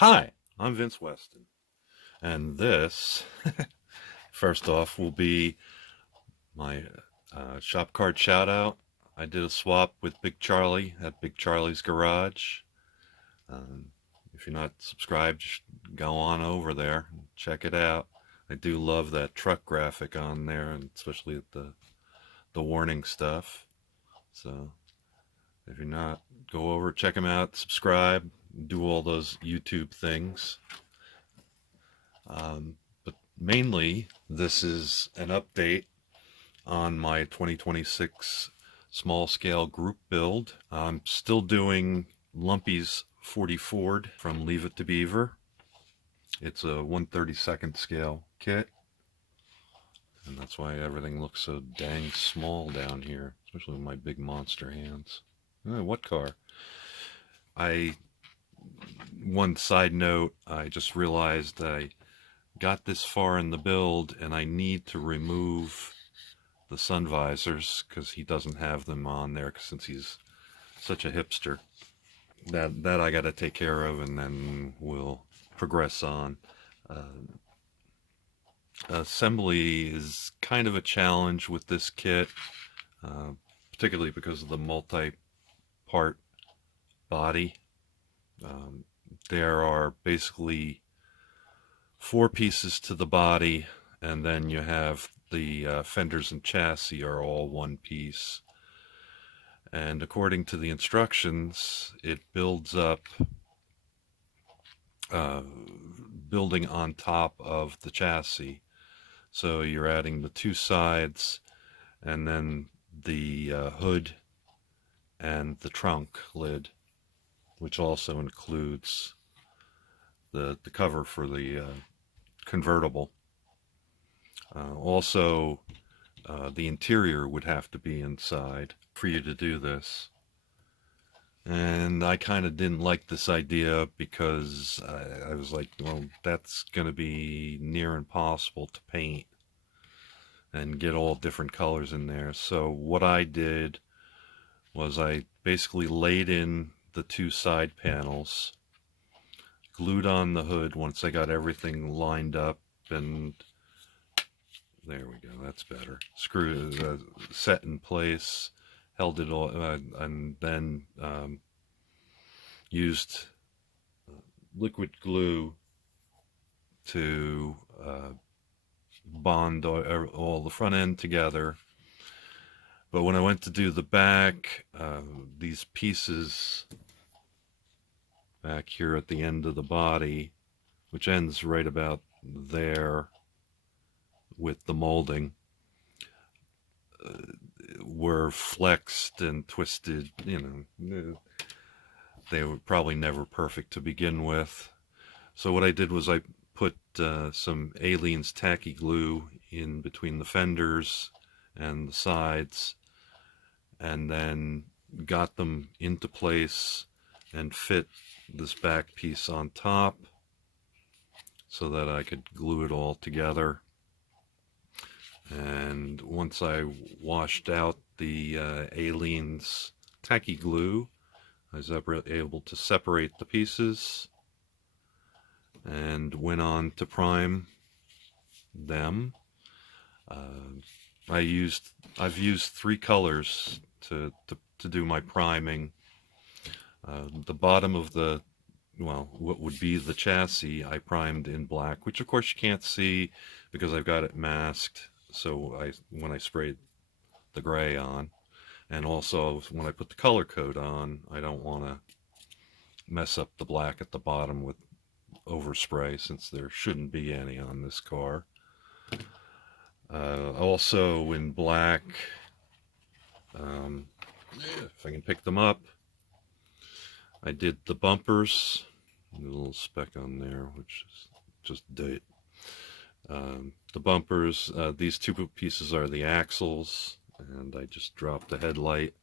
Hi, I'm Vince Weston, and this, first off, will be my shop card shout out. I did a swap with Big Charlie at Big Charlie's Garage. Um, if you're not subscribed, just go on over there and check it out. I do love that truck graphic on there, and especially the warning stuff. So if you're not, go over, check him out, subscribe, do all those YouTube things. But mainly, this is an update on my 2026 small scale group build. I'm still doing Lumpy's 40 Ford from Leave It to Beaver. It's a 1/32 scale kit, and that's why everything looks so dang small down here, especially with my big monster hands. What car? I One side note, I just realized I got this far in the build and I need to remove the sun visors because he doesn't have them on there since he's such a hipster. That I got to take care of, and then we'll progress on. Uh, Assembly is kind of a challenge with this kit, uh, particularly because of the multi-part body. Um, there are basically four pieces to the body, and then you have the fenders and chassis are all one piece. And according to the instructions, it builds up, uh, building on top of the chassis. So you're adding the two sides, and then the hood and the trunk lid, which also includes the cover for the convertible. Also, the interior would have to be inside for you to do this. And I kind of didn't like this idea because I was like, well, that's going to be near impossible to paint and get all different colors in there. So what I did was I basically laid in the two side panels, glued on the hood once I got everything lined up, and there we go, that's better. Screw set in place, held it all, and then used liquid glue to bond all the front end together. But when I went to do the back, these pieces back here at the end of the body, which ends right about there with the molding, were flexed and twisted. They were probably never perfect to begin with. So what I did was I put some Aliens tacky glue in between the fenders and the sides, and then got them into place and fit this back piece on top so that I could glue it all together. And once I washed out the Aliens tacky glue, I was able to separate the pieces and went on to prime them. I've used three colors to do my priming. The bottom of what would be the chassis, I primed in black, which of course you can't see because I've got it masked. So when I sprayed the gray on, and also when I put the color code on, I don't want to mess up the black at the bottom with overspray, since there shouldn't be any on this car. Also in black, if I can pick them up, I did the bumpers, a little speck on there, which is just date. The bumpers, these two pieces are the axles, and I just dropped the headlight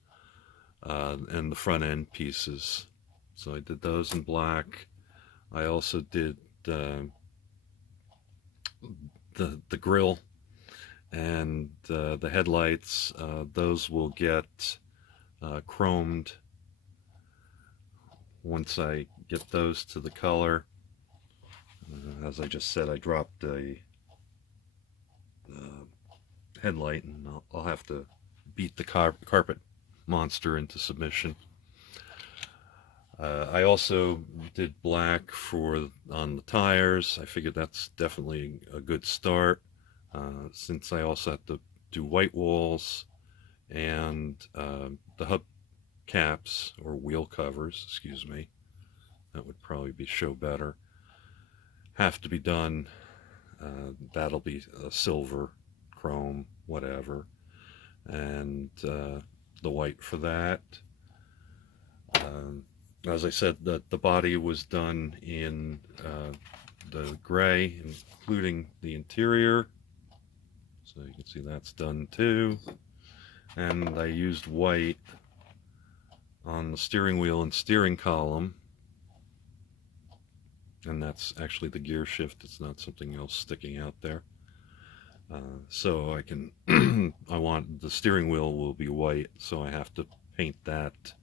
and the front end pieces. So I did those in black. I also did the grill and the headlights. Those will get chromed once I get those to the color. As I just said, I dropped a headlight, and I'll have to beat the carpet monster into submission. I also did black on the tires. I figured that's definitely a good start, since I also have to do white walls, and the hub caps, or wheel covers, excuse me, that would probably show better, have to be done. That'll be a silver, chrome, whatever, and the white for that. As I said, the body was done in the gray, including the interior, so you can see that's done too. And I used white on the steering wheel and steering column, and that's actually the gear shift. It's not something else sticking out there. So I can I want the steering wheel will be white, so I have to paint that.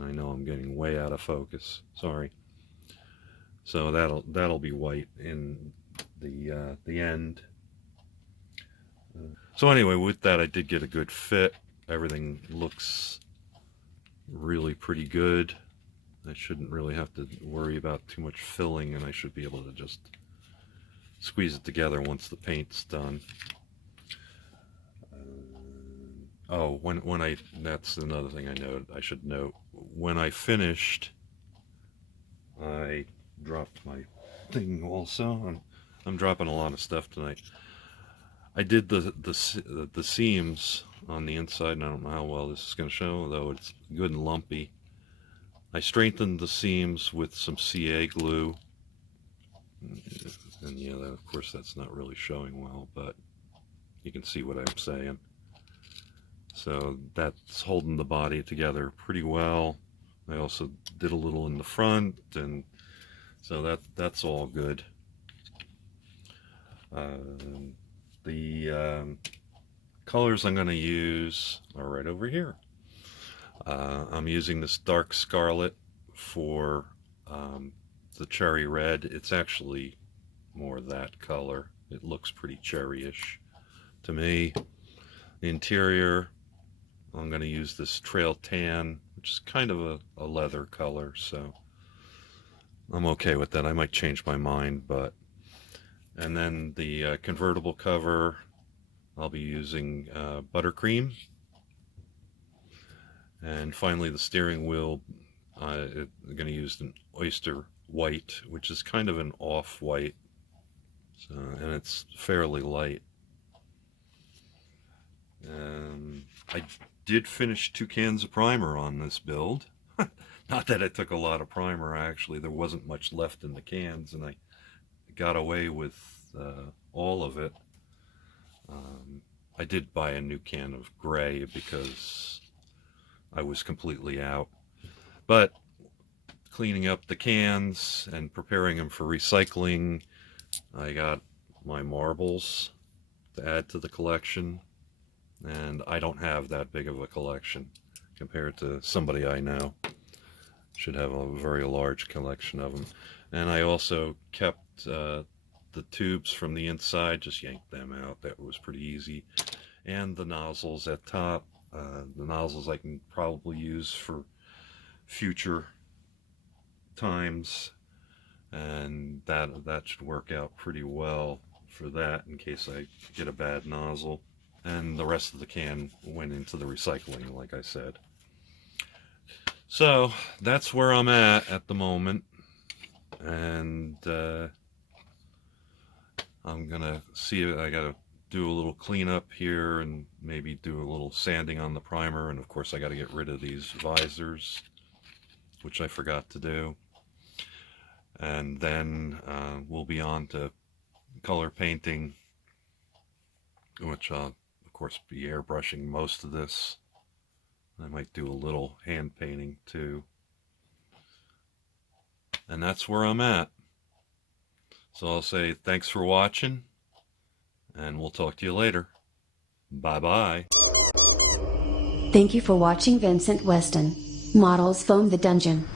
I know I'm getting way out of focus, sorry. So that'll be white in the end. So anyway, with that, I did get a good fit. Everything looks really pretty good. I shouldn't really have to worry about too much filling, and I should be able to just squeeze it together once the paint's done. Oh, that's another thing I should note. When I finished, I dropped my thing also. I'm dropping a lot of stuff tonight. I did the seams on the inside, and I don't know how well this is going to show, though it's good and lumpy. I strengthened the seams with some CA glue, and yeah, of course that's not really showing well, but you can see what I'm saying. So that's holding the body together pretty well. I also did a little in the front, and so that's all good. The colors I'm going to use are right over here. I'm using this dark scarlet for the cherry red. It's actually more that color. It looks pretty cherry-ish to me. The interior, I'm going to use this trail tan, which is kind of a leather color, so I'm okay with that. I might change my mind, but... And then the convertible cover, I'll be using buttercream. And finally, the steering wheel, I'm going to use an oyster white, which is kind of an off-white, so, and it's fairly light. I did finish 2 cans of primer on this build. Not that I took a lot of primer, actually. There wasn't much left in the cans, and I got away with all of it. I did buy a new can of gray because I was completely out. But cleaning up the cans and preparing them for recycling, I got my marbles to add to the collection, and I don't have that big of a collection compared to somebody I know. Should have a very large collection of them. And I also kept the tubes from the inside, just yanked them out. That was pretty easy. And the nozzles at top. The nozzles I can probably use for future times, and that should work out pretty well for that in case I get a bad nozzle. And the rest of the can went into the recycling, like I said. So that's where I'm at the moment, and I'm gonna see. I gotta do a little cleanup here and maybe do a little sanding on the primer, and of course I got to get rid of these visors, which I forgot to do. And then we'll be on to color painting, which I'll of course be airbrushing most of this. I might do a little hand painting too. And that's where I'm at. So I'll say thanks for watching, and we'll talk to you later. Bye-bye. Thank you for watching Vincent Weston Models Foam the Dungeon.